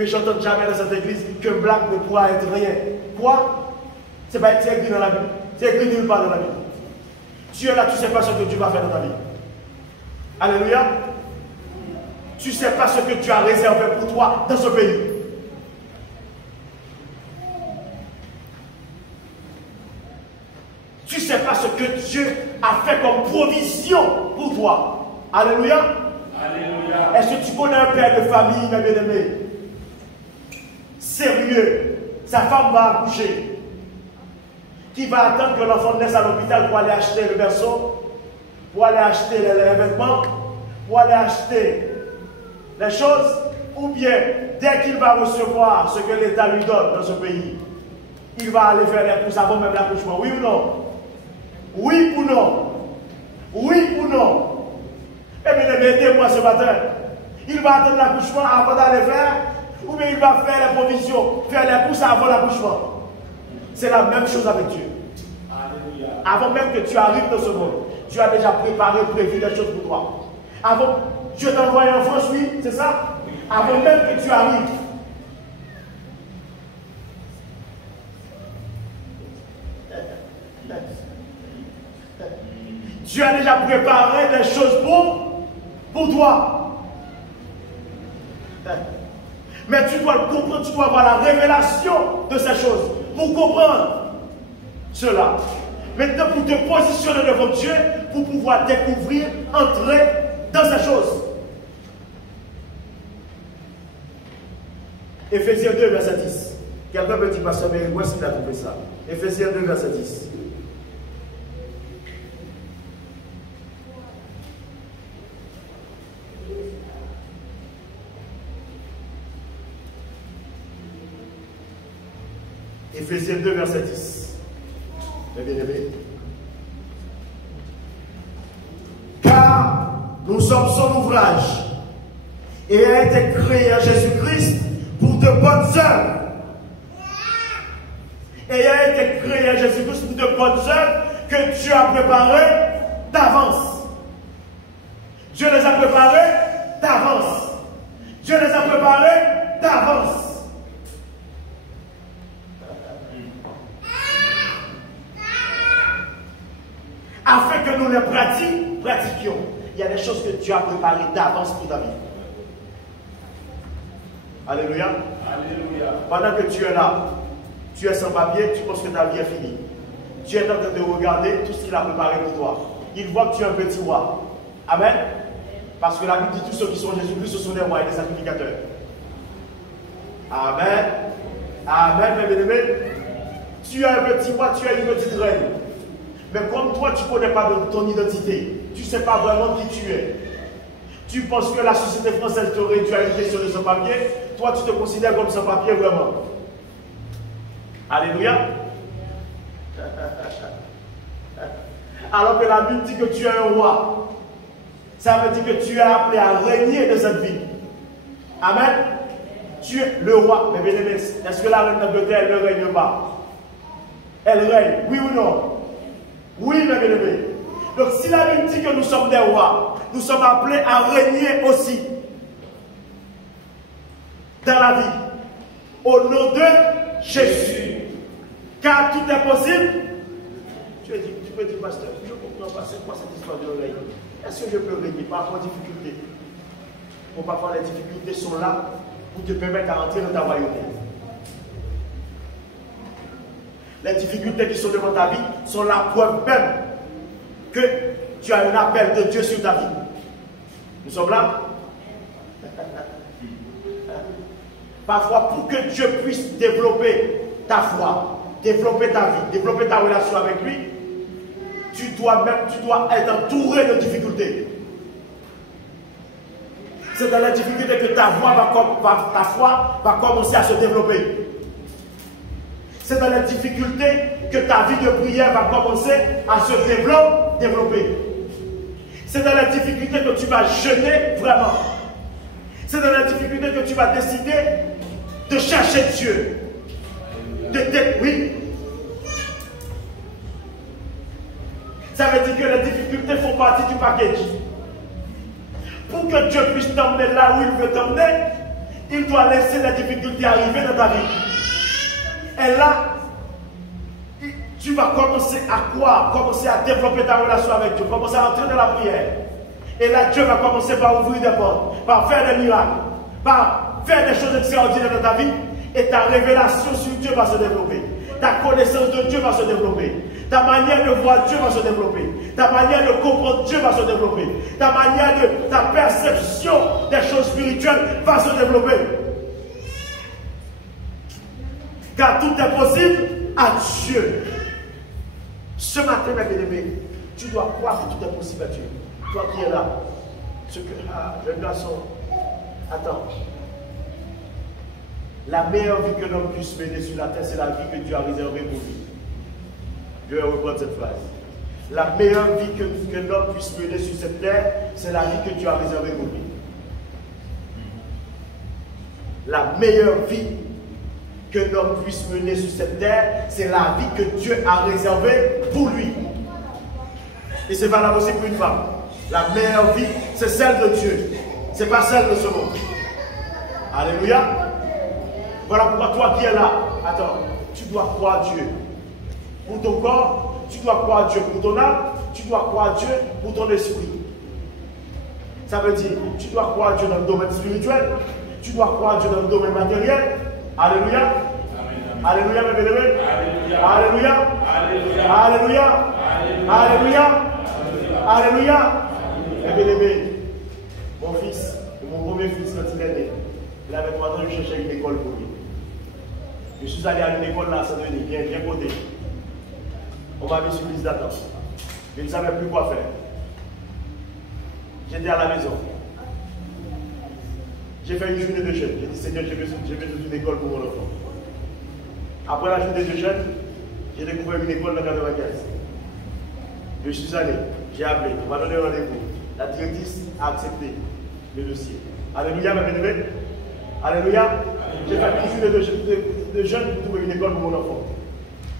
que j'entends jamais dans cette église que blague ne pourra être rien. Quoi? C'est pas écrit dans la Bible. C'est écrit nulle part dans la Bible. Tu es là, tu ne sais pas ce que Dieu va faire dans ta vie. Alléluia. Tu ne sais pas ce que tu as réservé pour toi dans ce pays. Tu ne sais pas ce que Dieu a fait comme provision pour toi. Alléluia. Alléluia. Est-ce que tu connais un père de famille, mes bien-aimés? Sérieux. Sa femme va accoucher. Qui va attendre que l'enfant naisse à l'hôpital pour aller acheter le berceau, pour aller acheter les vêtements, pour aller acheter les choses, ou bien dès qu'il va recevoir ce que l'État lui donne dans ce pays, il va aller faire les courses avant même l'accouchement. Oui ou non? Oui ou non? Oui ou non? Eh bien, aidez-moi ce matin. Il va attendre l'accouchement avant d'aller faire, ou bien il va faire les provisions, faire les courses avant l'accouchement. C'est la même chose avec Dieu. Alléluia. Avant même que tu arrives dans ce monde, Dieu a déjà préparé, prévu des choses pour toi. Avant, Dieu t'a envoyé en France, oui, c'est ça? Avant même que tu arrives. Dieu a déjà préparé des choses pour toi. Mais tu dois le comprendre, tu dois avoir la révélation de ces choses pour comprendre cela. Maintenant, pour te positionner devant Dieu, pour pouvoir découvrir, entrer dans ces choses. Éphésiens 2, verset 10. Quelqu'un me dit, Pasteur, mais où est-ce qu'il a trouvé ça? Éphésiens 2, verset 10. Éphésiens 2, verset 10. Bien-aimé. Car nous sommes son ouvrage et a été créé en Jésus-Christ pour de bonnes œuvres. Et a été créé en Jésus-Christ pour de bonnes œuvres que Dieu a préparées d'avance. Dieu les a préparées d'avance. Dieu les a préparées d'avance. Afin que nous les pratiquions. Il y a des choses que Dieu a préparées d'avance pour ta vie. Alléluia. Alléluia. Pendant que tu es là, tu es sans papier, tu penses que ta vie est finie. Dieu est en train de regarder tout ce qu'il a préparé pour toi. Il voit que tu es un petit roi. Amen. Parce que la Bible dit tous ceux qui sont Jésus-Christ, ce sont des rois et des sacrificateurs. Amen. Amen, mes bien-aimés. Tu es un petit roi, tu es une petite reine. Mais comme toi, tu ne connais pas ton identité, tu ne sais pas vraiment qui tu es. Tu penses que la société française te réduit à une question de sans-papier, toi, tu te considères comme sans-papier vraiment. Alléluia. Alors que la Bible dit que tu es un roi. Ça veut dire que tu es appelé à régner de cette vie. Amen. Tu es le roi. Mais bien aimé, est-ce que la reine d'Angleterre, elle ne règne pas? Elle règne, oui ou non? Oui, mes bien-aimés. Donc, si la Bible dit que nous sommes des rois, nous sommes appelés à régner aussi dans la vie. Au nom de Jésus. Car tout est possible. Tu peux dire, pasteur, je ne comprends pas, c'est quoi cette histoire de règne? Est-ce que je peux régner? Parfois, difficulté. Bon, parfois, les difficultés sont là pour te permettre d'entrer dans ta royauté. Les difficultés qui sont devant ta vie sont la preuve même que tu as un appel de Dieu sur ta vie. Nous sommes là. Parfois, pour que Dieu puisse développer ta foi, développer ta vie, développer ta relation avec lui, tu dois être entouré de difficultés. C'est dans la difficulté que ta foi va commencer à se développer. C'est dans la difficulté que ta vie de prière va commencer à se développer. C'est dans la difficulté que tu vas jeûner vraiment. C'est dans la difficulté que tu vas décider de chercher Dieu. Oui. Ça veut dire que les difficultés font partie du package. Pour que Dieu puisse t'emmener là où il veut t'emmener, Il doit laisser les difficultés arriver dans ta vie. Et là, tu vas commencer à quoi? Commencer à développer ta relation avec Dieu, commencer à entrer dans la prière. Et là, Dieu va commencer par ouvrir des portes, par faire des miracles, par faire des choses extraordinaires dans ta vie. Et ta révélation sur Dieu va se développer. Ta connaissance de Dieu va se développer. Ta manière de voir Dieu va se développer. Ta manière de comprendre Dieu va se développer. Ta manière de, ta perception des choses spirituelles va se développer. Car tout est possible à Dieu. Ce matin, mes bien-aimés, tu dois croire que tout est possible à Dieu. Toi qui es là, jeune garçon, attends. La meilleure vie que l'homme puisse mener sur la terre, c'est la vie que Dieu a réservée pour lui. Je vais reprendre cette phrase. La meilleure vie que l'homme puisse mener sur cette terre, c'est la vie que Dieu a réservée pour lui. La meilleure vie que l'homme puisse mener sur cette terre, c'est la vie que Dieu a réservée pour lui. Et c'est valable aussi pour une femme. La meilleure vie, c'est celle de Dieu. Ce n'est pas celle de ce monde. Alléluia. Voilà pourquoi toi qui es là, attends, tu dois croire Dieu. Pour ton corps, tu dois croire Dieu. Pour ton âme, tu dois croire Dieu pour ton esprit. Ça veut dire, tu dois croire Dieu dans le domaine spirituel, tu dois croire Dieu dans le domaine matériel. Alléluia. Alléluia, mes bien-aimés. Alléluia. Alléluia. Alléluia. Alléluia. Mes bien-aimés, mon fils, mon premier fils, quand il est né, il avait 3 ans, je cherchais une école pour lui. Je suis allé à une école là, ça devenait bien côté. On m'a mis sur liste d'attente. Je ne savais plus quoi faire. J'étais à la maison. J'ai fait une journée de jeûne. J'ai dit, Seigneur, j'ai besoin d'une école pour mon enfant. Après la journée de jeûne, j'ai découvert une école dans 95. Je suis allé, j'ai appelé, on m'a donné rendez-vous. La directrice a accepté le dossier. Alléluia, mes bien-aimés. Alléluia. J'ai fait une journée de jeûne pour trouver une école pour mon enfant.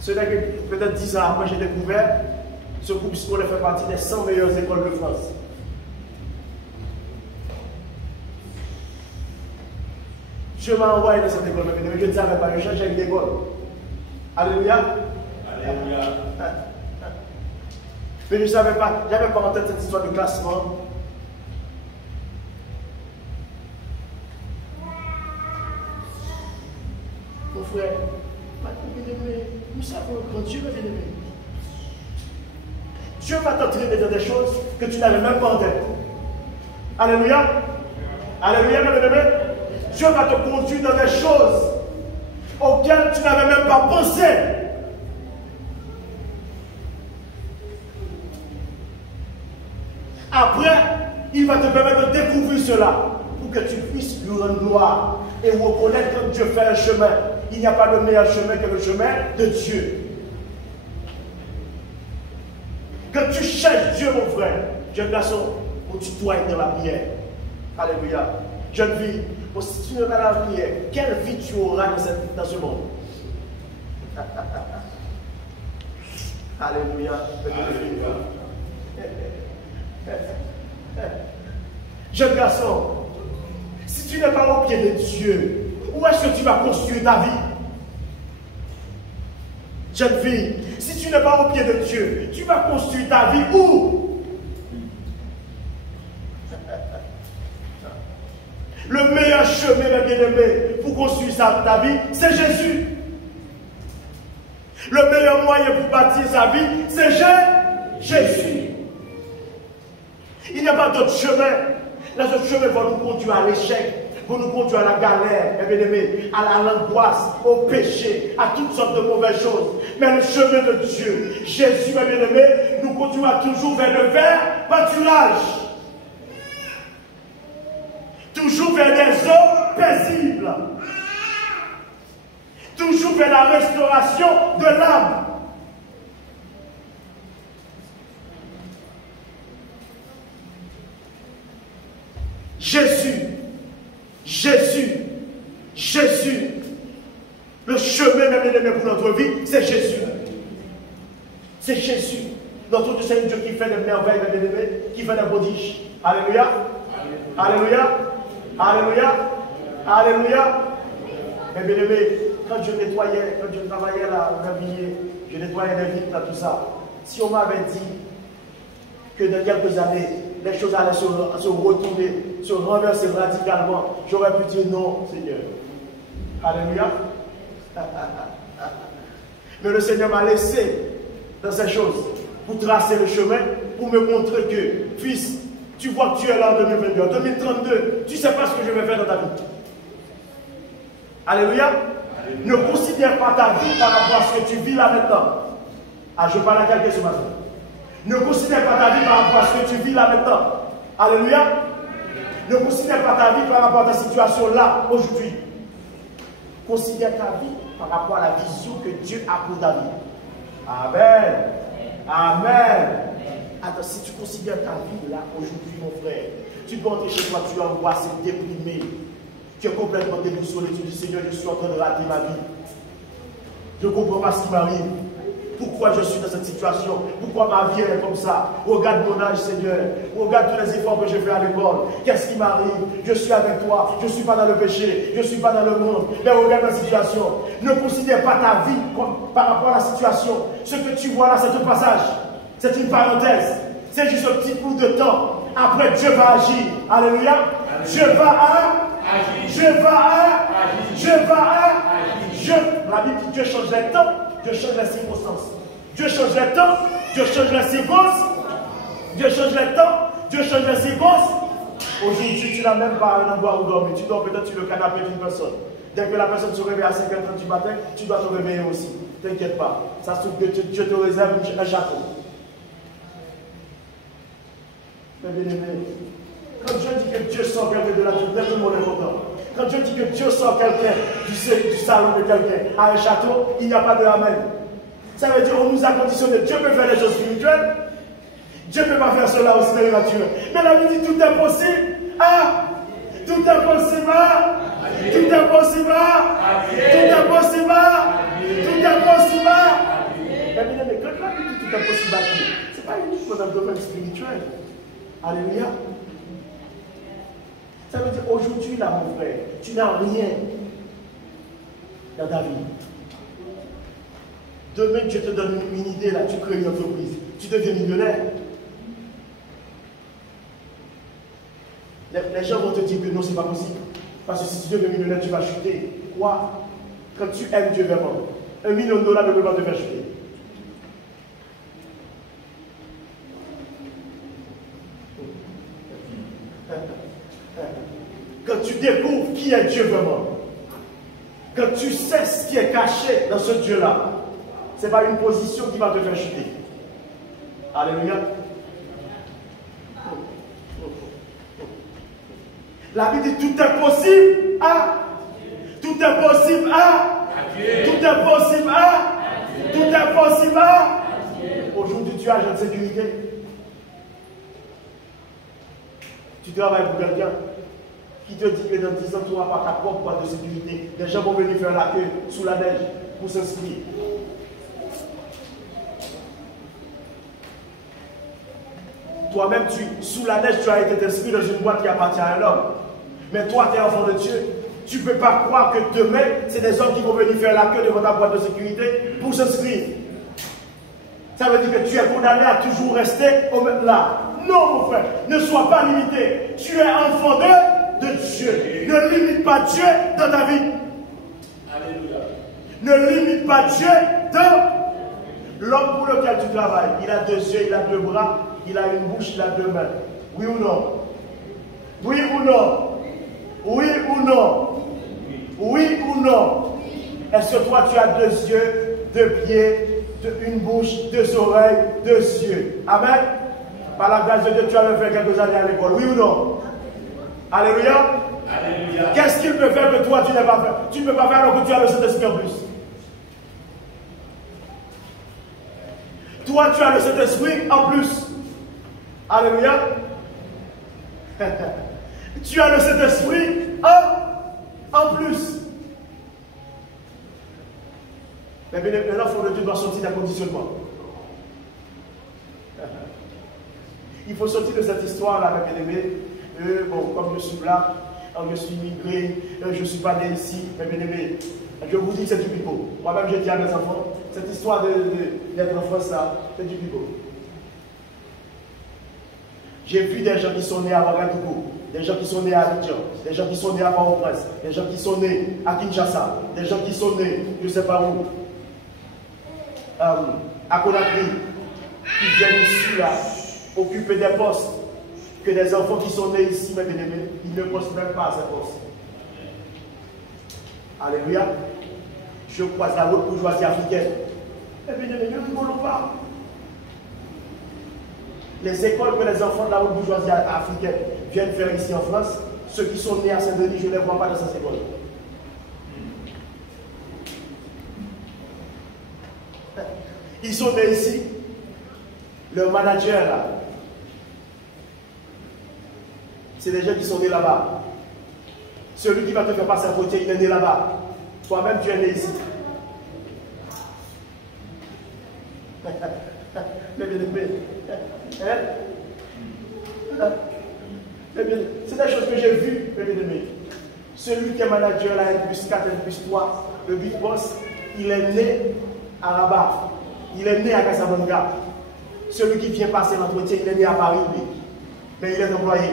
Ce n'est que peut-être 10 ans après, j'ai découvert ce groupe scolaire fait partie des 100 meilleures écoles de France. Dieu m'a envoyé dans cette école, mais je ne savais pas, je cherchais une école. Alléluia. Alléluia. Mais je ne savais pas, je n'avais pas en tête cette histoire de classement. Mon frère, nous savons que Dieu va bien-aimé. Dieu va t'entraîner dans des choses que tu n'avais même pas en tête. Alléluia. Alléluia, mes bien-aimés. Dieu va te conduire dans des choses auxquelles tu n'avais même pas pensé. Après, il va te permettre de découvrir cela pour que tu puisses lui rendre gloire et reconnaître que Dieu fait un chemin. Il n'y a pas de meilleur chemin que le chemin de Dieu. Que tu cherches Dieu, mon frère, jeune garçon, où tu dois être dans la prière. Alléluia. Jeune fille, si tu n'es pas dans la prière, quelle vie tu auras dans ce monde? Alléluia. Jeune garçon, si tu n'es pas au pied de Dieu, où est-ce que tu vas construire ta vie? Jeune fille, si tu n'es pas au pied de Dieu, tu vas construire ta vie où? Le meilleur chemin, mes bien-aimés, pour construire ta vie, c'est Jésus. Le meilleur moyen pour bâtir sa vie, c'est Jésus. Il n'y a pas d'autre chemin. Les autres chemins vont nous conduire à l'échec, vont nous conduire à la galère, mes bien-aimés, à l'angoisse, au péché, à toutes sortes de mauvaises choses. Mais le chemin de Dieu, Jésus, mes bien-aimés, nous conduira toujours vers le vert pâturage. Toujours vers des eaux paisibles. Toujours vers la restauration de l'âme. Jésus, Jésus, Jésus. Le chemin, mes bien-aimés, pour notre vie, c'est Jésus. C'est Jésus. Notre Dieu, c'est un Dieu qui fait des merveilles, mes bien-aimés, qui fait des prodiges. Alléluia. Alléluia. Alléluia. Alléluia. Mais bien aimé, quand je nettoyais, quand je travaillais là, je nettoyais les vitres, tout ça. Si on m'avait dit que dans quelques années, les choses allaient se retourner, se renverser radicalement, j'aurais pu dire non, Seigneur. Alléluia. Mais le Seigneur m'a laissé dans ces choses pour tracer le chemin, pour me montrer que, fils, tu vois que tu es là en 2022, en 2032, tu ne sais pas ce que je vais faire dans ta vie. Alléluia. Ne considère pas ta vie par rapport à ce que tu vis là maintenant. Ah, je parle à quelqu'un ce matin. Ne considère pas ta vie par rapport à ce que tu vis là maintenant. Alléluia. Ne considère pas ta vie par rapport à ta situation là, aujourd'hui. Considère ta vie par rapport à la vision que Dieu a pour ta vie. Amen. Amen. Attends, si tu considères ta vie là, aujourd'hui, mon frère, tu peux entrer chez toi, tu es angoissé, déprimé. Tu es complètement déboussolé, tu dis Seigneur, je suis en train de rater ma vie. Je ne comprends pas ce qui m'arrive. Pourquoi je suis dans cette situation? Pourquoi ma vie est comme ça? Regarde mon âge, Seigneur. Regarde tous les efforts que j'ai fait à l'école. Qu'est-ce qui m'arrive? Je suis avec toi. Je ne suis pas dans le péché. Je ne suis pas dans le monde. Mais regarde la situation. Ne considère pas ta vie par rapport à la situation. Ce que tu vois là, c'est un passage. C'est une parenthèse. C'est juste un petit bout de temps. Après, Dieu va agir. Alléluia. Dieu va agir. Dieu va agir. Dieu va agir. La Bible dit Dieu change les temps. Dieu change les circonstances. Dieu change les temps. Dieu change les circonstances. Dieu change les temps. Dieu change les circonstances. Aujourd'hui, tu n'as même pas un endroit où dormir. Tu dors peut-être sur le canapé d'une personne. Dès que la personne se réveille à 5h30 du matin, tu dois te réveiller aussi. T'inquiète pas. Ça se trouve que Dieu te réserve un château. Mais bien aimé, quand Dieu dit que Dieu sort quelqu'un de la vie, tout le monde est content. Quand Dieu dit que Dieu sort quelqu'un du salon de quelqu'un à un château, il n'y a pas de amen. Ça veut dire qu'on nous a conditionné. Dieu peut faire des choses spirituelles. Dieu ne peut pas faire cela aussi dans le naturel. Mais la Bible dit tout est possible. Ah! Tout est possible. Tout est possible. Tout est possible. Tout est possible. Mais bien aimé, quand la Bible dit tout est possible, ce n'est pas uniquement dans le domaine spirituel. Alléluia. Ça veut dire aujourd'hui, là, mon frère, tu n'as rien dans ta vie. Demain, Dieu te donne une idée, là, tu crées une entreprise, tu deviens millionnaire. Les gens vont te dire que non, ce n'est pas possible. Parce que si tu deviens millionnaire, tu vas chuter. Quoi? Quand tu aimes Dieu vraiment, $1 million ne peut pas te faire chuter. Quand tu découvres qui est Dieu vraiment, quand tu sais ce qui est caché dans ce Dieu-là, ce n'est pas une position qui va te faire chuter. Alléluia. La Bible dit tout est possible. Ah, tout est possible. Ah, tout est possible. Ah, tout est possible. Ah. Aujourd'hui, tu as agent de sécurité. Tu travailles pour quelqu'un qui te dit que dans 10 ans, tu n'auras pas ta propre boîte de sécurité. Les gens vont venir faire la queue sous la neige pour s'inscrire. Toi-même, sous la neige, tu as été inscrit dans une boîte qui appartient à un homme. Mais toi, tu es enfant de Dieu. Tu ne peux pas croire que demain, c'est des hommes qui vont venir faire la queue devant ta boîte de sécurité pour s'inscrire. Ça veut dire que tu es condamné à toujours rester au même là. Non, mon frère, ne sois pas limité. Tu es enfant de Dieu. Ne limite pas Dieu dans ta vie. Alléluia. Ne limite pas Dieu dans l'homme pour lequel tu travailles. Il a 2 yeux, il a 2 bras, il a une bouche, il a 2 mains. Oui ou non? Oui ou non? Oui ou non? Oui ou non? Est-ce que toi tu as 2 yeux, 2 pieds, une bouche, 2 oreilles, 2 yeux? Amen? Par la grâce de Dieu, tu as fait quelques années à l'école. Oui ou non? Alléluia. Alléluia. Qu'est-ce qu'il peut faire que toi tu n'as pas fait? Tu ne peux pas faire alors que tu as le Saint-Esprit en plus. Toi tu as le Saint-Esprit en plus. Alléluia. Tu as le Saint-Esprit en plus. Mais bien, l'enfant de Dieu doit sortir d'un conditionnement. Il faut sortir de cette histoire-là, mes bien-aimés. Bon, comme je suis là, je suis immigré, je ne suis pas né ici. Mais bien aimé, je vous dis que c'est du pipeau. Moi-même, je dis à mes enfants, cette histoire d'être en France là, c'est du pipeau. J'ai vu des gens qui sont nés à Ouagadougou, des gens qui sont nés à Abidjan, des gens qui sont nés à Port-au-Prince, des gens qui sont nés à Kinshasa, des gens qui sont nés, je ne sais pas où, à Conakry, qui viennent ici là, occuper des postes, que des enfants qui sont nés ici, mes bien-aimés, ils ne postent même pas à ces postes. Alléluia. Je croise la haute bourgeoisie africaine. Eh bien, ne rigolons pas. Les écoles que les enfants de la haute bourgeoisie africaine viennent faire ici en France, ceux qui sont nés à Saint-Denis, je ne les vois pas dans ces écoles. Ils sont nés ici. Leur manager là, c'est des gens qui sont nés là-bas. Celui qui va te faire passer un côté, il est né là-bas. Toi-même, tu es né ici. Mais bien aimé. C'est des choses que j'ai vues, mes bien-aimés. Celui qui est manager là, N+4, N+3, le big boss, il est né à Rabat. Il est né à Casablanca. Celui qui vient passer l'entretien, il est né à Paris, lui. Mais il est employé.